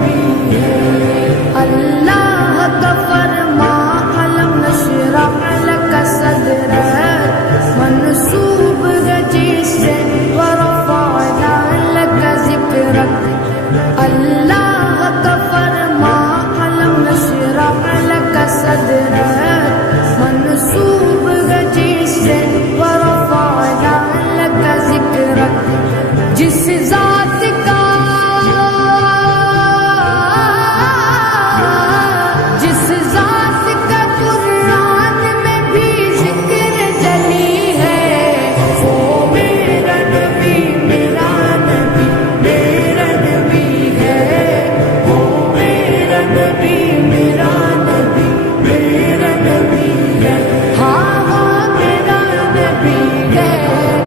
भी है। अल्लाह का फरमा अलम नशरह लका सदरक मंसूब है जिससे व रफ़अना लका ज़िक्रक। अल्लाह